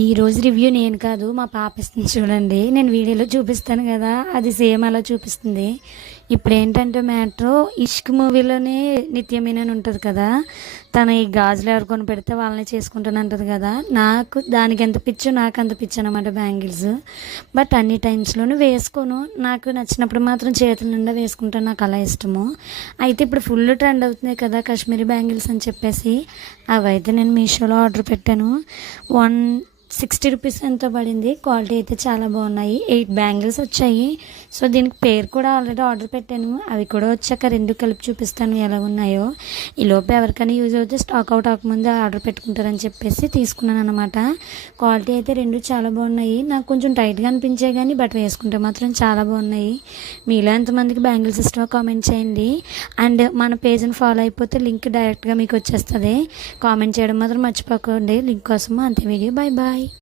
ఈరోజు రివ్యూ నేను కాదు, మా పాప ఇస్తుంది చూడండి. నేను వీడియోలో చూపిస్తాను కదా, అది సేమ్ అలా చూపిస్తుంది. ఇప్పుడు ఏంటంటే మ్యాటర్, ఇష్క్ మూవీలోనే నిత్య మీనన్ ఉంటుంది కదా, తను ఈ గాజులు ఎవరు కొని పెడితే వాళ్ళని చేసుకుంటాను అంటుంది కదా. నాకు దానికి ఎంత పిచ్చో నాకు అంత పిచ్చి అనమాట బ్యాంగిల్స్. బట్ అన్ని టైమ్స్లోనూ వేసుకోను, నాకు నచ్చినప్పుడు మాత్రం చేతుల నిండా వేసుకుంటాను, నాకు అలా ఇష్టము. అయితే ఇప్పుడు ఫుల్ ట్రెండ్ అవుతున్నాయి కదా కాశ్మీరీ బ్యాంగిల్స్ అని చెప్పేసి, అవైతే నేను మీషోలో ఆర్డర్ పెట్టాను. 160 రూపీస్ ఎంతో పడింది. క్వాలిటీ అయితే చాలా బాగున్నాయి. 8 బ్యాంగిల్స్ వచ్చాయి. సో దీనికి పేరు కూడా ఆల్రెడీ ఆర్డర్ పెట్టాను. అవి కూడా వచ్చాక రెండు కలిపి చూపిస్తాను ఎలా ఉన్నాయో. ఈలోపు ఎవరికైనా యూజ్ అవుతే స్టాక్ అవుట్ అవ్వకముందే ఆర్డర్ పెట్టుకుంటారని చెప్పేసి తీసుకున్నాను అనమాట. క్వాలిటీ అయితే రెండు చాలా బాగున్నాయి. నాకు కొంచెం టైట్గా అనిపించాయి కానీ బట్ వేసుకుంటే మాత్రం చాలా బాగున్నాయి. మీలో ఎంతమందికి బ్యాంగిల్స్ ఇష్టమో కామెంట్ చేయండి. అండ్ మన పేజ్ని ఫాలో అయిపోతే లింక్ డైరెక్ట్గా మీకు వచ్చేస్తుంది. కామెంట్ చేయడం మాత్రం మర్చిపోకండి లింక్ కోసం. అంతే వీడియో. Bye bye.